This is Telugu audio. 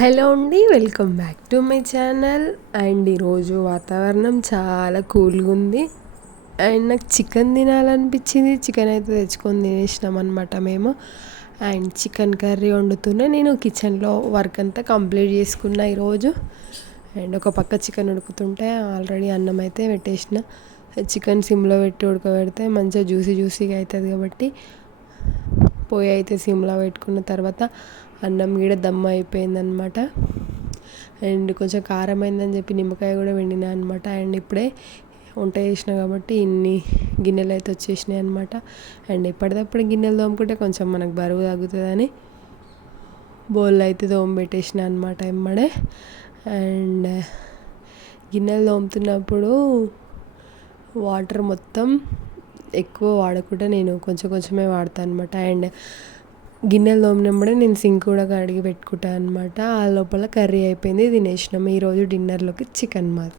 హలో అండి, welcome back to my channel. And ఈరోజు వాతావరణం చాలా కూల్గా ఉంది. అండ్ నాకు చికెన్ తినాలనిపించింది. చికెన్ అయితే తెచ్చుకొని తినేసినాం అనమాట మేము. అండ్ చికెన్ కర్రీ వండుతూనే నేను కిచెన్లో వర్క్ అంతా కంప్లీట్ చేసుకున్నా ఈరోజు. అండ్ ఒక పక్క చికెన్ ఉడుకుతుంటే ఆల్రెడీ అన్నం అయితే పెట్టేసిన. చికెన్ సిమ్లో పెట్టి ఉడకబెడితే మంచిగా జ్యూసీగా అవుతుంది కాబట్టి పొయ్యి అయితే సిమ్లో పెట్టుకున్న తర్వాత అన్నం కూడా దమ్ అయిపోయిందనమాట. అండ్ కొంచెం కారం అయిందని చెప్పి నిమ్మకాయ కూడా పిండినా అనమాట. అండ్ ఇప్పుడే వంట చేసిన కాబట్టి ఇన్ని గిన్నెలు అయితే వచ్చేసినాయి అనమాట. అండ్ ఎప్పటికప్పుడు గిన్నెలు తోముకుంటే కొంచెం మనకు బరువు తగ్గుతుందని బౌల్ అయితే తోమబెట్టేసిన అనమాట ఎమ్మడే. అండ్ గిన్నెలు తోముతున్నప్పుడు వాటర్ మొత్తం ఎక్కువ వాడకుండా నేను కొంచెమే వాడతాను అనమాట. అండ్ గిన్నెలు తోమినప్పుడే నేను సింక్ కూడా కడిగి పెట్టుకుంటాను అనమాట. ఆ లోపల కర్రీ అయిపోయింది, తినేసినాం. ఈరోజు డిన్నర్లోకి చికెన్ మాది.